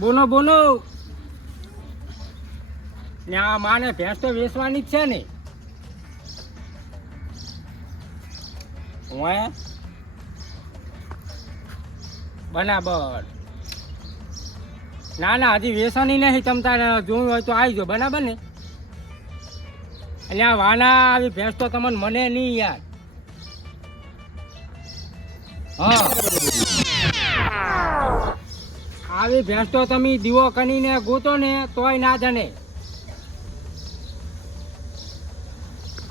બોલો બોલો. આ માને ભેંસ તો વેચવાની જ છે ને. હું બરાબર. ના ના હજી વેચવાની નહીં, તમ તારે જોયું હોય તો આવી જાઓ, બરાબર ને. એટલે આ વાના આવી ભેંસ તો તમને મને નહીં યાર. હા આવી ભેંસ તો તમે દીવો કરીને ગોતો ને તોય ના જાણે.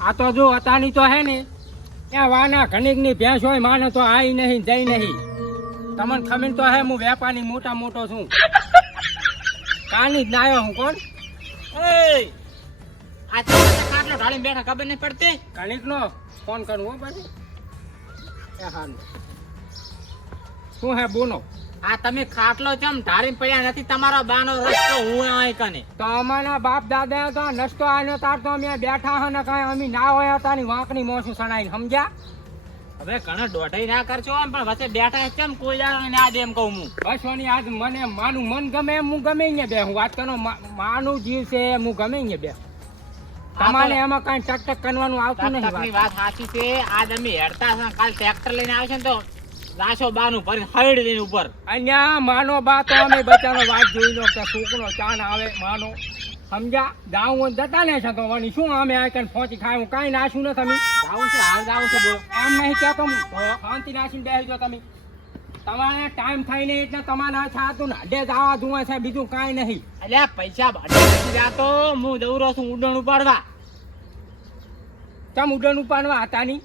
આ તો જો અતાની તો હે ને ત્યાં વાના ઘણીકની ભેંસ હોય, માને તો આઈ નહીં જઈ નહીં. તમને ખમીન તો હે હું વેપારી મોટો છું. કાની જ ના આવ્યો હું કોણ. આ ખાટલો ઢાળીને બેઠા ખબર નહીં પડતી. ઘણીક નો ફોન કરું હો પછી. એ હાલ શું હે બોનો. આ તમે ખાટલો ચમ ઢાળીને પડ્યા નથી? તમારો બાનો રસ્તો હું અહીં કને. તો અમારા બાપ દાદા તો નસ્તો આનો તાર તો અમે બેઠા હે ને કઈ અમે ના હોય હતા ની વાંકની મોસું સણાઈ સમજ્યા. હવે ઘણો દોઢાઈ ના કરશો પણ વચ્ચે બેઠા કેમ કોઈ જાણે ના દે એમ કહું હું. બસ આજ મને માનું મન ગમે એમ હું ગમે અહીંયા બે હું વાત કરો. માનું જીવ છે હું ગમે અહીંયા બે. તમારે એમાં કઈ ટક કરવાનું આવતું નહીં. વાત સાચી છે. આજ અમે હેડતા છે, કાલ ટ્રેક્ટર લઈને આવશે ને તો રાશો બાનું ભરીને હરડી દઈને ઉપર. અહીંયા માનો બા તો અમે બચારો વાત જોઈ લો કે છોકરો ચાન આવે માનો સમજ્યા. જાવું જતા ને છે તો વળી શું અમે આ કઈ પહોંચી ખાય હું કાંઈ નાશું ને તમે. જાવું છે હાલ જાવું છે બોલો. એમ નહીં કહેતો હું તો શાંતિ નાસીને બેસજો તમે. તમારે ટાઈમ થાય ને એટલે તમારે છાતું અડે જવા જોવે છે, બીજું કાંઈ નહીં. એટલે પૈસા ભાડે નથી જાતો, હું દৌરો છું ઉડણ ઉપાડવા. ચમ ઉડણ ઉપાડવા હતા ની.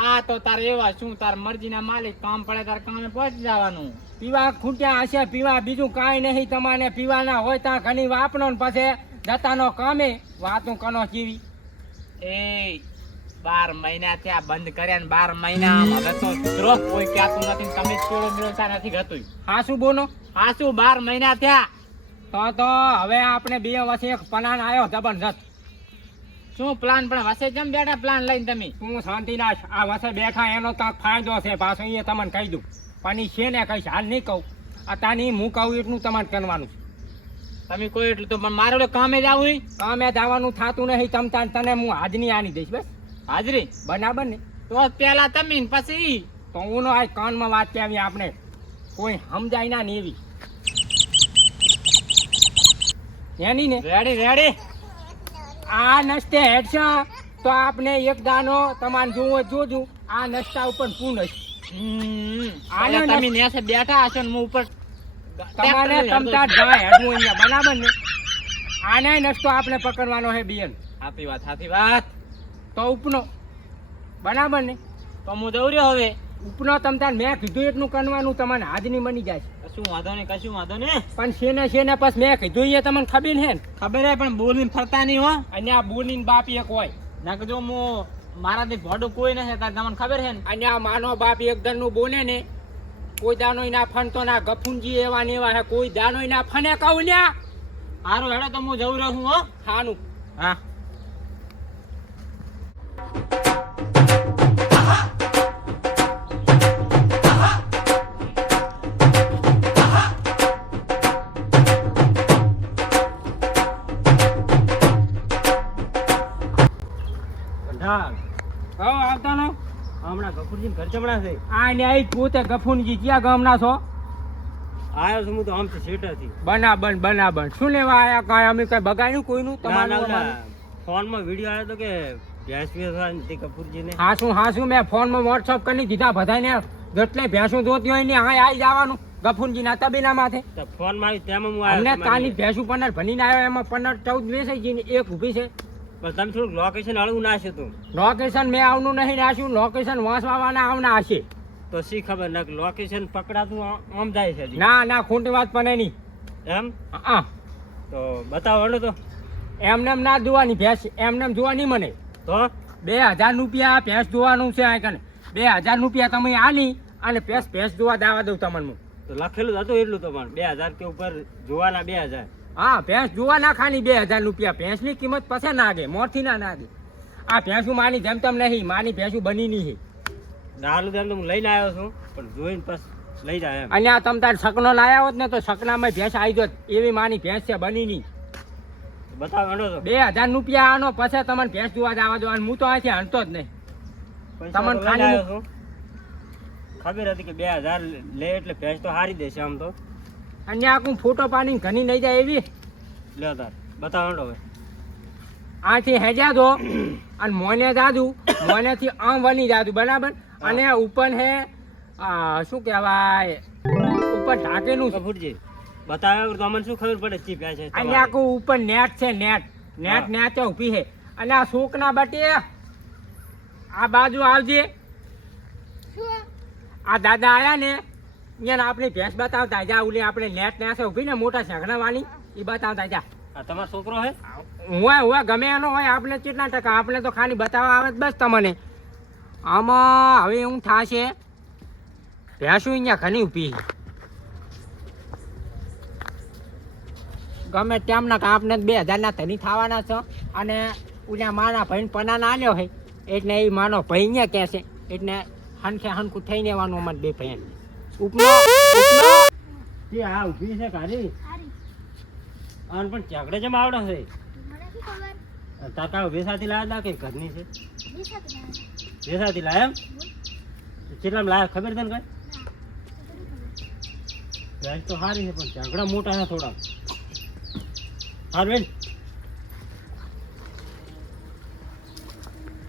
આ તો તારે એવા શું તાર મરજીના માલિક, કામ પડે તાર કામે પહોંચી જવાનું. પીવા ખૂટ્યા હશે પીવા, બીજું કાંઈ નહીં. તમારે પીવાના હોય ત્યાં ઘણી વાપરો ને પછી જતાનો કામે વાતું કનો ચીવી. એ 12 મહિના થયા બંધ કર્યા ને 12 મહિના હવે તો દ્રોહ કોઈ કહેતું નથી. તમે ચેડો મિળતા નથી ગતું. હા શું બોલો. હા શું 12 મહિના થયા તો હવે આપણે બે વચ્ચે એક પ્લાન આવ્યો જબરજસ્ત. શું પ્લાન? પણ વસે કેમ બેઠા પ્લાન લઈને તમે? તું શાંતિ નાશ. આ વચ્ચે બેઠા એનો કાંક ફાયદો છે પાછો એ તમને કહી દઉં. પણ એ છે ને કહીશ હાલ નહીં કહું. અતાની હું કહું એટલું તમારે કરવાનું. તમે કોઈ એટલું તો પણ મારે કામે જવું. કામે જવાનું થતું નહીં. તને હું હાજરી આની દઈશ બસ. હાજરી બરાબર ને. તો પેલા તમે પછી તો હું નો આ કાનમાં વાત કેવી આપણે કોઈ સમજાય ના ને એવી એની ને. Ready ready. આ નસ્તે હેડશે તો આપણે એક દાનો તમારે જોવો જોજો. આ નસ્તા ઉપર પૂન હશે. તમે નેસે બેઠા હશો ને હું ઉપર તમારે તમતા જાય હેડવું અહીંયા બરાબર ને. આને નસ્તો આપણે પકડવાનો છે બેન. સાચી વાત સાચી વાત. તો ઉપનો બરાબર ને. તો હું દৌર્યો હવે ઉપનો તમતાર મેં કીધું એટલું કરવાનું. તમને હાજરી બની જાય. કશું વાંધો નહીં કશું વાંધો નહીં. પણ શેને પછી મેં કીધું એ તમને ખબર છે ને. ખબર હે પણ બોલીને ફરતા નહીં હો. અને આ બોલીને બાપ એક હોય ના કે જો હું મારાથી ભોડું કોઈ નથી તાર તમને ખબર છે ને. અને આ માનો બાપ એક દરનું બોલે ને કોઈ દાનો ના ફનતો ના ગફુનજી એવા ને એવા હે. કોઈ દાનો ના ફને કહું લ્યા. હારું હેડો તો હું જઉં રહ્યો છું હો. હાનું હા. આવતા નો હમણાં ગફુરજી ઘર ચમડા છે. આ ને આઈ પોતે ગફુનજી ક્યાં ગામના છો? આયો છું હું તો આમથી શેટાથી. બનાબન શું લેવા આયા? કાંઈ અમે કઈ બગાડ્યું કોઈનું તમારું? ફોનમાં વિડીયો આવ્યો તો કે ભેંસ વેચવાની તે ગફુરજીને. હા શું મેં ફોનમાં વોટ્સઅપ કરી દીધા બધાને. જેટલે ભેંસું જોતી હોય ને આ આવી જવાનું ગફુરજીના તબેલા માથે. ફોનમાં આવી તેમાં હું અમને તાની ભેંસું પનર ભણીને આવ્યો. એમાં પનર 14 વેચાઈ ગઈ ને એક ઊભી છે. પણ તમે થોડુંક લોકેશન હળવું નાખ્યું તું. લોકેશન મેં આવનું નહીં નાખ્યું. લોકેશન વાંચવાના આવના હશે તો શી ખબર ના લોકેશન પકડાતું આમ જાય છે. ના ખોટી વાત પણ નહીં એમ. હા તો બતાવો હેડો તો. એમને ના જોવાની ભેંસ એમને જોવાની મને. તો 2000 રૂપિયા ભેંસ જોવાનું છે. આ કને 2000 રૂપિયા તમે આલી અને ભેંસ જોવા દાવા દઉં તમને. તો લખેલું હતું એટલું તો પણ 2000 કે ઉપર જોવાના 2000. હા ભેંસ જોવા ના ખાલી 2000 રૂપિયા. ભેંસની કિંમત પછી નાગે મોરથી ના દે. આ ભેંસું માની જેમ તેમ નહીં. માની ભેંસું બની નહીં. દારૂ હું લઈને આવ્યો છું પણ જોઈને પછી લઈ જાય એમ. અને આ તમ તાર સકનો લાયા હોત ને તો સકનામાં ભેંસ આવી જોત એવી માની ભેંસ છે બની નહીં. બતાવો હેડો તો. 2000 રૂપિયા આનો પછી તમને ભેંસ જોવા જવા દો. અને હું તો અહીંથી હણતો જ નહીં. પૈસા તમને તો લઈને ખાલી- આવ્યો છું. ખબર હતી કે 2000 લે એટલે ભેંસ તો હારી દેશે આમ તો. અને આખું ફોટો પાડીને ઘણી નહીં જાય એવી. લ્યો તાર બતાવો હેડો હવે. આથી હેજા દો અને મોને જાદુ મોનેથી આમ વની જાદુ બરાબર. અને ઉપર હે શું કહેવાય ઉપર ઢાંકેલું છે. કપૂરજી બતાવ્યા વગર તો અમને શું ખબર પડે ચી ભેંસ છે અને તમારી? આખું ઉપર નેટ છે નેટ નેટ હા. નેટ ઊભી છે. અને આ શોકના બટે આ બાજુ આવજે. આ દાદા આયા ને અહીંયા આપણી ભેંસ બતાવતા જા. ઓલી આપણે નેટ ને ઊભી ને મોટા ઝઘડા વાળી એ બતાવતા જા. આ તમારો છોકરો હે? હોય ગમે એનો હોય. આપણે કેટલા ટકા આપણે તો ખાલી બતાવવા આવે જ બસ તમને. આમાં હવે એવું થશે ભેંસું અહીંયા ઘણી ઊભી છે. ગમે તેમના આપણે 2000 ના ધની થવાના છે. અને ઓલા માના ભાઈને પનાના આલ્યો હોય એટલે એ માનો ભાઈ અહીંયા કહે છે એટલે હનખે હનકું થઈ લેવાનું અમારે બે ભાઈ ઉપનો જે આ ઊભી છે કારી આન પણ ઝઘડે જેમ આવડે છે. તાકા વેસાથી લાયા હતા કે ઘરની છે? વેસાથી લાયા એમ? કેટલામાં લાયા ખબર તને કઈ? ભેંસ તો સારી છે પણ ઝઘડા મોટા છે થોડા. હાર બેન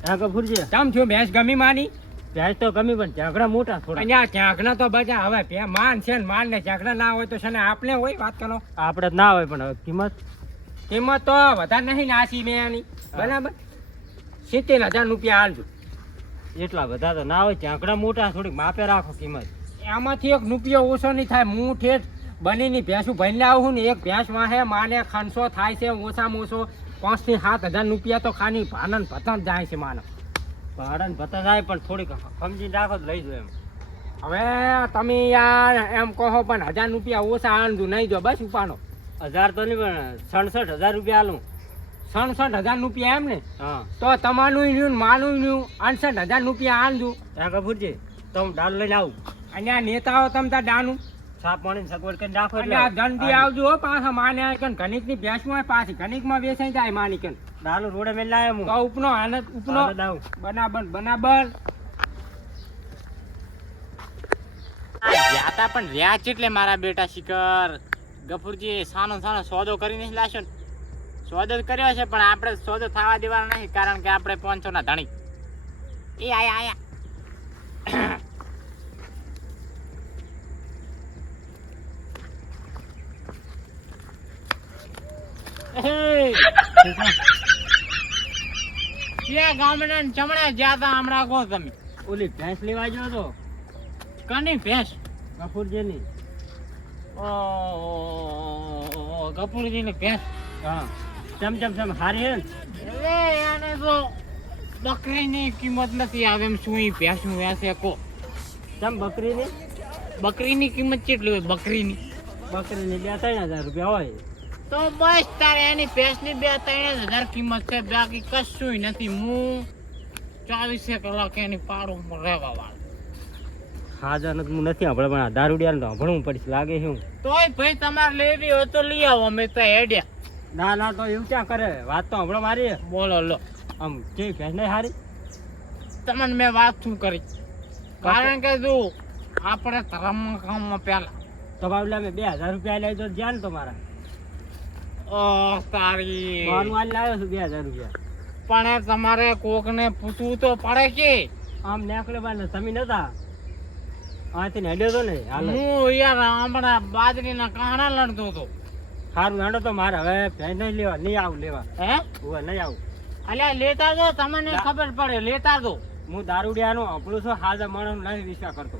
હા કપૂરજી તમ થયો ભેંસ ગમી માની. ભેંસ તો કમી પણ ઝઘડા મોટા થોડા. અહીંયા ઝાકડા તો બધા હવે માન છે ને માન ને ઝાકડા ના હોય તો છે ને આપણે હોય વાત કરો. આપણે જ ના હોય પણ હવે કિંમત કિંમત તો વધારે નહીં નાસી મેં એની બરાબર. 70,000 રૂપિયા હાલજો. એટલા બધા તો ના હોય. ઝાકડા મોટા થોડીક માપે રાખો કિંમત. એમાંથી 1 રૂપિયો ઓછો નહીં થાય. હું ઠેઠ બનીની ભેંસું ભરીને આવું ને એક ભેંસ વાહે માને ખનસો થાય છે ઓછામાં ઓછો 5 થી 7,000 રૂપિયા તો ખાલી ભાનન પતન જાય છે માનો. ભાડા ભતા થાય પણ થોડીક સમજીને રાખો તો લઈ જો એમ. હવે તમે યાર એમ કહો પણ 1000 રૂપિયા ઓછા આણજો નહીં જો બસ ઉપાનો. 1000 તો નહીં પણ 66,000 રૂપિયા આલું. 67,000 રૂપિયા એમ ને હા તો તમારું ન્યૂ માનું ન્યૂ 68,000 રૂપિયા આણજો. ત્યાં કપૂરજી તો હું ડાલ લઈને આવું. અને આ નેતાઓ તમ તાર ડાનું સાપ પાણી સગવડ કરીને રાખો અને આ ધંધી આવજો હો પાછા માને ઘણીક ની ભેંસું હોય પાછી ઘણીક માં વેચાઈ જાય માની કન. ડાલું રોડે મેં લાવ્યો હું. તો ઉપનો આનંદ ઉપનો આનંદ આવું. બરાબર બરાબર. જાતા પણ વ્યાજ એટલે મારા બેટા શિકર ગફુરજી સાનો સોદો કરીને લાશો ને. સોદો જ કર્યો છે પણ આપણે સોદો થવા દેવાનો નહીં કારણ કે આપણે 500 ના ધણી. એ આયા ક્યાં ગામડા ને ચમડા જ્યાં હમણાં કહો તમે. ઓલી ભેંસ લેવા ગયો તો કની ભેંસ? કપૂરજીની. કપૂરજી ની ભેંસ. હા ચમ હારી હે ને? એટલે આને તો બકરીની કિંમત નથી આવે એમ શું ઈ ભેંસું વેચે કો. ચમ બકરીની? બકરીની કિંમત કેટલી હોય બકરીની? બકરીની 2-3 હજાર રૂપિયા હોય. તો બસ તારે એની ભેંસની 2-3 હજાર કિંમત છે બાકી કશું નથી. હું 24 કલાક એની પાડું રહેવા વાળો. હાજર હું નથી આપણે પણ આ દારૂડિયાને તો ભણવું પડશે લાગે છે. હું તોય ભાઈ તમારે લેવી હોય તો લઈ આવો અમે તો હેડ્યા. ના તો એવું ક્યાં કરે વાત તો હમણાં મારી. બોલો લો આમ કેવી ભેંસ નહીં હારી? તમને મેં વાત શું કરી કારણ કે જો આપણે ધર્મમાં કામમાં પહેલા તમારે અમે 2000 રૂપિયા લઈ તો જ્યાં ને તમારા તારી મારું હાલ લાવ્યો છું 2000 રૂપિયા. પણ એ તમારે કોકને પૂછવું તો પડે કે આમ નેકળે બાને તમે નતા આથી હેડ્યો તો ને હાલ હું યાર હમણાં બાજરીના કાણા લડતો હતો. સારું હેડો તો મારે હવે ભેંસ નહીં લેવા નહીં આવું લેવા. હે હવે નહીં આવું. અલ્યા લેતા દો તમને ખબર પડે લેતા દો. હું દારૂડિયાનો આપણું છું હાજર માણસ નહીં વિશ્વાસ કરતો.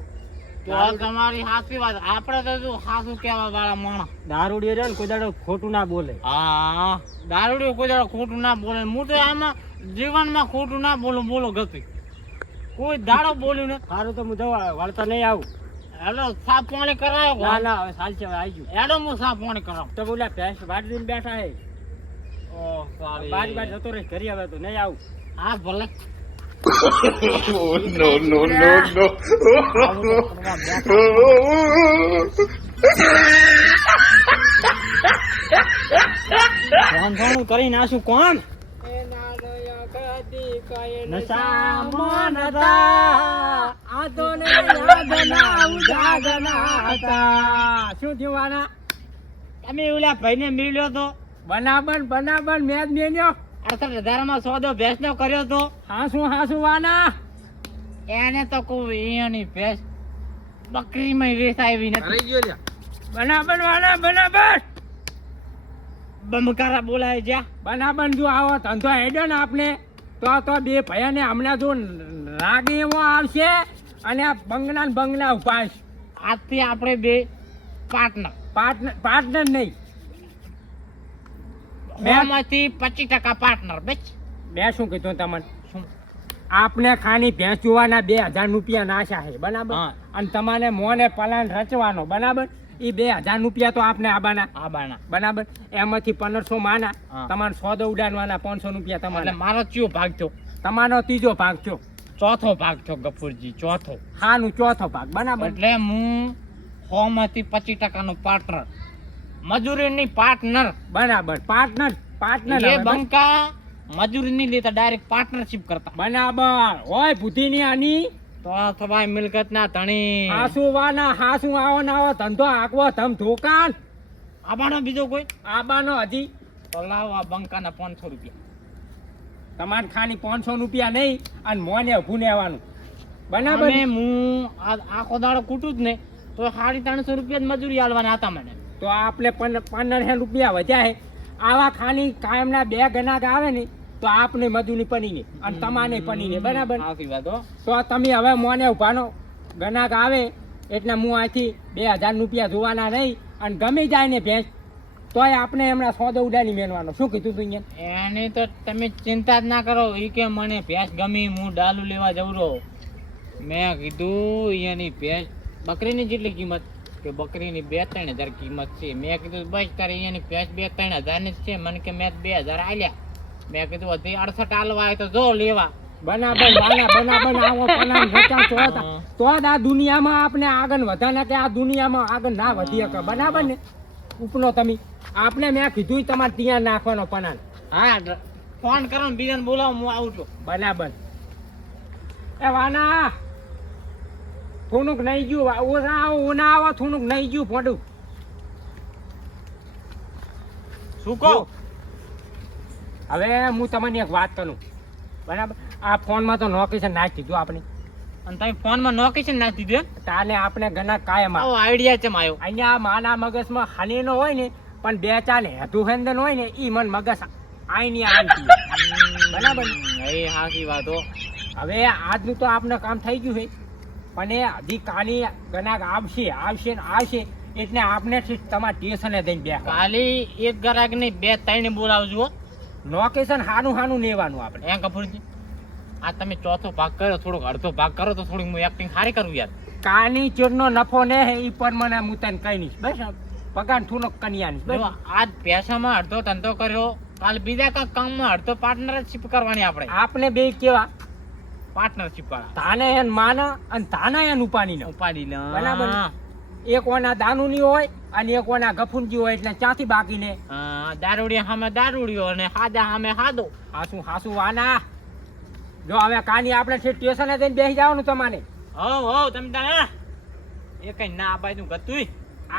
તો આ તમારી સાચી વાત. આપણે તો જો સાચું કહેવા વાળા માણસ. દારૂડિયો રહ્યો ને કોઈ દાડો ખોટું ના બોલે. હા દારૂડિયો કોઈ દાડો ખોટું ના બોલે. હું તો આમાં જીવનમાં ખોટું ના બોલું બોલો ગતિ કોઈ દાડો બોલ્યું ને. સારું તો હું જવા વળતા નહીં આવું. હેલો સાફ પાણી કરાયો ના હવે ચાલશે હવે આવી ગયું. હેડો હું સાફ પાણી કરાવું. તો બોલ્યા ભેંસ વાટ દઈને બેઠા હે. ઓ સારી બાજ જતો રહી ઘરે હવે તો નહીં આવું. હા ભલે થોડું કરી નાશું કોણ એના નયા કદી કઈ નશામાં નતા. આ તો ને યાદના ઉજાગના હતા. શું થયું વાના? તમે ઓલા ભાઈને મળ્યો તો બનાબન મેં જ મેલ્યો. 68,000 સોદો ભેંસનો કર્યો તો. હાસું વાના. એને તો કોઈ એની ભેંસ બકરીમાં વેચાવી નથી. બનાબન વાના બનાબન. બમકારા બોલાય જ્યાં બનાબન જો આવો ધંધો હેડ્યો ને આપણે તો બે ભયાને હમણાં જો લાગે એવો આવશે અને આ બંગલા ઉભા છે. આજથી આપણે બે પાર્ટનર પાર્ટનર નહીં, બેમાંથી 25% પાર્ટનર. બેચ મેં શું કીધું તમને? શું આપને ખાની ભેંસ જોવાના 2,000 રૂપિયા નાશા છે બરાબર, હા. અને તમારે મોને પલાન રચવાનો બરાબર. એ 2,000 રૂપિયા તો આપને આબાના બરાબર. એમાંથી 1500 માના હા. તમારે 100 ઉડાડવાના, 500 રૂપિયા એટલે તમારે. મારો કયો ભાગ થયો? તમારો ત્રીજો ભાગ થયો. ચોથો ભાગ થયો ગફુરજી, ચોથો. હાનું ચોથો ભાગ બરાબર. એટલે હું 100 માંથી 25% નો પાર્ટનર, મજૂરીની પાર્ટનર. બરાબર પાર્ટનર એ હવે બંકા મજૂરી નહીં લેતા, ડાયરેક્ટ પાર્ટનરશિપ કરતા. બરાબર હોય બુદ્ધિની આની. તો થવાય મિલકત ના ધણી. હાસુ વાના હાસુ આવો ને આવો ધંધો આકવો ધમ ધોકાન. આબાનો બીજો કોઈ? આબાનો હજી તો લાવો આ બંકાના 500 રૂપિયા. તમારે ખાલી 500 રૂપિયા નહીં અને મોને ઊભું લેવાનું બરાબર. અમે હું આખો દાડો કૂટું જ ને તો 350 રૂપિયા જ મજૂરી આલવાના હતા મને. તો આપણે 1500 રૂપિયા વધ્યા છે. આવા ખાલી કાયમના 2 ગણાક આવે ને તો આપને મજૂરી પડીને અને તમારે પડીને બરાબર. સાચી વાત હો. તો તમે હવે મોને ઉભાનો ગણાક આવે એટલે હું અહીંથી 2,000 રૂપિયા જોવાના નહીં અને ગમી જાય ને ભેંસ તોય આપણે હમણાં 100 ઉડાડી મેળવાનો. શું કીધું તું અહીંયા? એની તો તમે ચિંતા જ ના કરો. એ કે મને ભેંસ ગમી, હું ડાલુ લેવા જઉં રહો. મેં કીધું એની ભેંસ બકરીની જેટલી કિંમત કે બકરીની 2-3 હજાર કિંમત છે. મેં કીધું બસ તારી એની ભેંસ 2-3 હજાર ની જ છે. મને કે મેં 2,000 આલ્યા. મેં કીધું હજી 68 આલવા હોય તો જો લેવા. બનાબર આવો પલાન રચા તો જ આ દુનિયામાં આપણે આગળ વધાના કે આ દુનિયામાં આગળ ના વધી શકે બરાબર ને. ઉપનો તમે આપણે મેં કીધું તમારે ત્યાં નાખવાનો પલાન. હા ફોન કરો ને બીજાને બોલાવો, હું આવું છું. બરાબર. એ વાના થોડુંક નહીં ગયું ઓના આવો થોડુંક નહીં ગયું ફોડું. શું કહો? હવે હું તમને એક વાત કરું બરાબર. આ ફોનમાં તો લોકેશન નાખી દીધું આપણે. અને તમે ફોનમાં લોકેશન નાખી દીધું? તાને આપણે ઘણા કાયમ આવો આઈડિયા ચમ આવ્યો? અહીંયા માના મગજમાં હાલીનો હોય ને પણ 2-4 હેતુ હેન્દન હોય ને ઈ મન મગજ આઈની આંટી બરાબર. એ હાચી વાત હો. હવે આજનું તો આપણે કામ થઈ ગયું છે પણ એ હજી કાલી ગણાક આવશે એટલે આપણે તમારા સ્ટેશને જઈને બે ખાલી એક ગ્રાહક નહીં 2-3 બોલાવજો. લોકેશન હાનું લેવાનું આપણે. એમ કપૂરજી આ તમે ચોથો ભાગ કર્યો, થોડોક અડધો ભાગ કરો તો થોડીક હું એક્ટિંગ સારી કરું યાર. કાની ચીરનો નફો ને ઈ પર મને હું તને કઈ નહીં બસ. પગાર થોડોક કન્યાની બસ. જો આજ પૈસામાં અડધો ધંધો કર્યો, કાલ બીજા કાંઈક કામમાં અડધો પાર્ટનરશિપ કરવાની. આપણે બે કેવા પાર્ટનરશિપ વાળા. તાને એન માના અને તાના એન ઉપાડી ઉપાડી લે બરાબર. એક ઓના દાનુની હોય અને એક ઓના ગફુનજી હોય એટલે ચાથી બાકીને દારૂડિયા સામે દારૂડિયો અને હાદા સામે હાદો. હાસુ વાના. જો હવે કાની આપણે સ્ટેશને જઈને બેસી જવાનું તમારે. હો તમે તારે એ કઈ ના આ બાજુ ગતું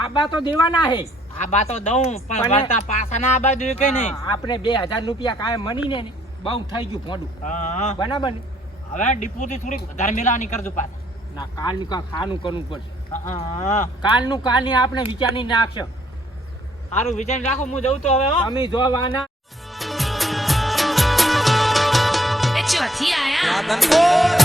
આબા તો દેવાના હે. આ બા તો દઉં પણ વળતા પાછા ના આ બાજુ કઈ નહીં. આપણે 2,000 રૂપિયા કાયમ મનીને ને બહુ થઈ ગયું ફોડું બરાબર ને. હવે ડીપોથી થોડીક વધારે મેળવવાની કરજો પાછા. ના કાલનું ખાનું કરવું પડશે. કાલની આપણે વિચારની નાખશો. સારું વિચાર રાખો, હું જઉં તો હવે. તમે જોવાના ચોથી આયા